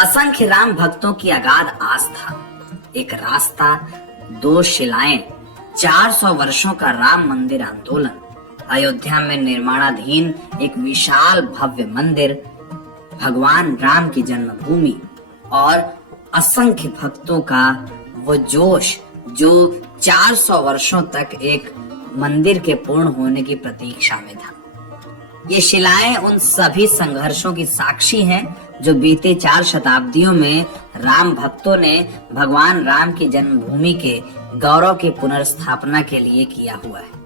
असंख्य राम भक्तों की अगाध आस्था, एक रास्ता, दो शिलाएं, 400 वर्षों का राम मंदिर आंदोलन, अयोध्या में निर्माणाधीन एक विशाल भव्य मंदिर, भगवान राम की जन्मभूमि और असंख्य भक्तों का वो जोश जो 400 वर्षों तक एक मंदिर के पूर्ण होने की प्रतीक्षा में था। ये शिलाएं उन सभी संघर्षों की साक्षी हैं जो बीते 4 शताब्दियों में राम भक्तों ने भगवान राम की जन्मभूमि के गौरव की पुनर्स्थापना के लिए किया हुआ है।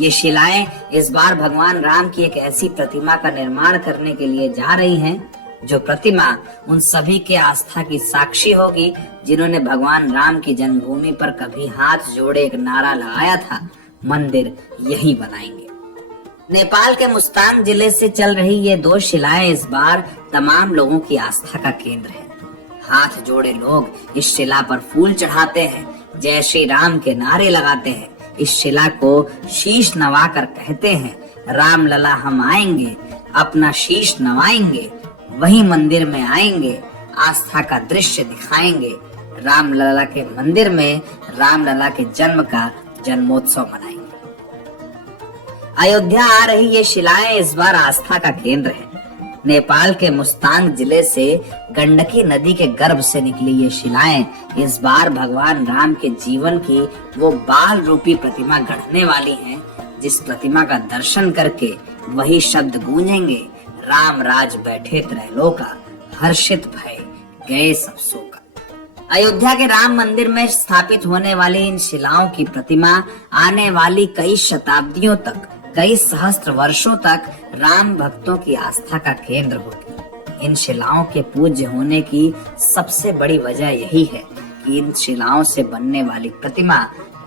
ये शिलाएं इस बार भगवान राम की एक ऐसी प्रतिमा का निर्माण करने के लिए जा रही हैं, जो प्रतिमा उन सभी के आस्था की साक्षी होगी जिन्होंने भगवान राम की जन्मभूमि पर कभी हाथ जोड़े एक नारा लगाया था, मंदिर यही बनाएंगे। नेपाल के मुस्तांग जिले से चल रही ये 2 शिलाएं इस बार तमाम लोगों की आस्था का केंद्र है। हाथ जोड़े लोग इस शिला पर फूल चढ़ाते हैं, जय श्री राम के नारे लगाते हैं। इस शिला को शीश नवाकर कहते हैं, राम लला हम आएंगे, अपना शीश नवाएंगे, वही मंदिर में आएंगे, आस्था का दृश्य दिखाएंगे। राम लला के मंदिर में राम लला के जन्म का जन्मोत्सव मनाएंगे। अयोध्या आ रही ये शिलाएं इस बार आस्था का केंद्र है। नेपाल के मुस्तांग जिले से गंडकी नदी के गर्भ से निकली ये शिलाएं इस बार भगवान राम के जीवन की वो बाल रूपी प्रतिमा गढ़ने वाली हैं, जिस प्रतिमा का दर्शन करके वही शब्द गूंजेंगे, राम राज बैठे त्रैलोका, हर्षित भय गए सब शोका। अयोध्या के राम मंदिर में स्थापित होने वाली इन शिलाओं की प्रतिमा आने वाली कई शताब्दियों तक, कई सहस्त्र वर्षों तक राम भक्तों की आस्था का केंद्र होगी। इन शिलाओं के पूज्य होने की सबसे बड़ी वजह यही है कि इन शिलाओं से बनने वाली प्रतिमा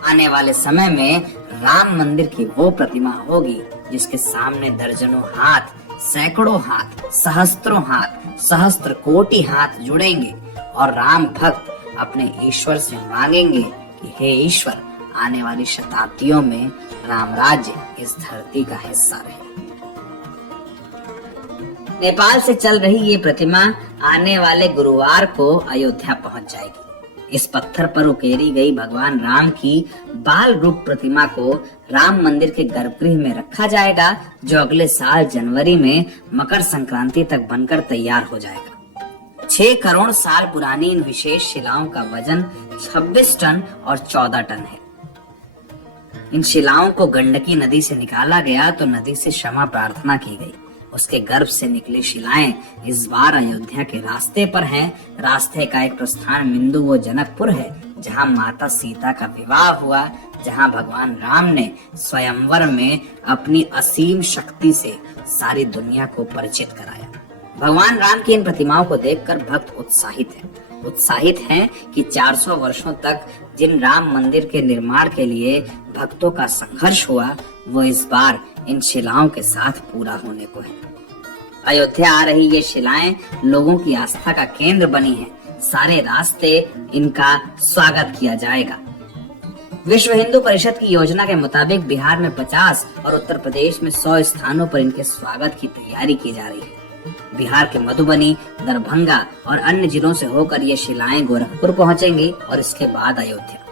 आने वाले समय में राम मंदिर की वो प्रतिमा होगी जिसके सामने दर्जनों हाथ, सैकड़ों हाथ, सहस्त्रों हाथ, सहस्त्र कोटि हाथ जुड़ेंगे और राम भक्त अपने ईश्वर से मांगेंगे कि हे ईश्वर, आने वाली शताब्दियों में राम राज्य इस धरती का हिस्सा रहे। नेपाल से चल रही ये प्रतिमा आने वाले गुरुवार को अयोध्या पहुंच जाएगी। इस पत्थर पर उकेरी गई भगवान राम की बाल रूप प्रतिमा को राम मंदिर के गर्भगृह में रखा जाएगा, जो अगले साल जनवरी में मकर संक्रांति तक बनकर तैयार हो जाएगा। 6 करोड़ साल पुरानी इन विशेष शिलाओं का वजन 26 टन और 14 टन है। इन शिलाओं को गंडकी नदी से निकाला गया तो नदी से क्षमा प्रार्थना की गई। उसके गर्भ से निकली शिलाएं इस बार अयोध्या के रास्ते पर हैं। रास्ते का एक प्रस्थान बिंदु वो जनकपुर है, जहां माता सीता का विवाह हुआ, जहां भगवान राम ने स्वयंवर में अपनी असीम शक्ति से सारी दुनिया को परिचित कराया। भगवान राम की इन प्रतिमाओं को देखकर भक्त उत्साहित हैं कि 400 वर्षों तक जिन राम मंदिर के निर्माण के लिए भक्तों का संघर्ष हुआ, वो इस बार इन शिलाओं के साथ पूरा होने को है। अयोध्या आ रही ये शिलाएं लोगों की आस्था का केंद्र बनी हैं। सारे रास्ते इनका स्वागत किया जाएगा। विश्व हिंदू परिषद की योजना के मुताबिक बिहार में 50 और उत्तर प्रदेश में 100 स्थानों पर इनके स्वागत की तैयारी की जा रही है। बिहार के मधुबनी, दरभंगा और अन्य जिलों से होकर ये शिलाएं गोरखपुर पहुंचेंगी और इसके बाद अयोध्या।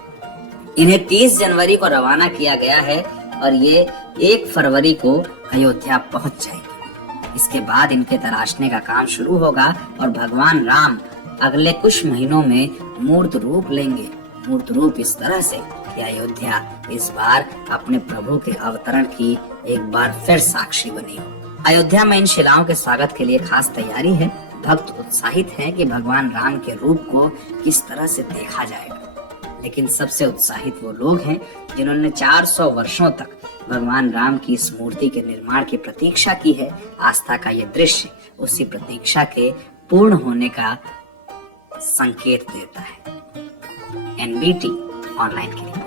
इन्हें 30 जनवरी को रवाना किया गया है और ये 1 फरवरी को अयोध्या पहुंच जाएंगी। इसके बाद इनके तराशने का काम शुरू होगा और भगवान राम अगले कुछ महीनों में मूर्त रूप लेंगे। मूर्त रूप इस तरह से कि अयोध्या इस बार अपने प्रभु के अवतरण की एक बार फिर साक्षी बनी हो। अयोध्या में इन शिलाओं के स्वागत के लिए खास तैयारी है। भक्त उत्साहित हैं कि भगवान राम के रूप को किस तरह से देखा जाएगा। लेकिन सबसे उत्साहित वो लोग हैं जिन्होंने 400 वर्षों तक भगवान राम की इस मूर्ति के निर्माण की प्रतीक्षा की है। आस्था का ये दृश्य उसी प्रतीक्षा के पूर्ण होने का संकेत देता है। NBT ऑनलाइन के लिए।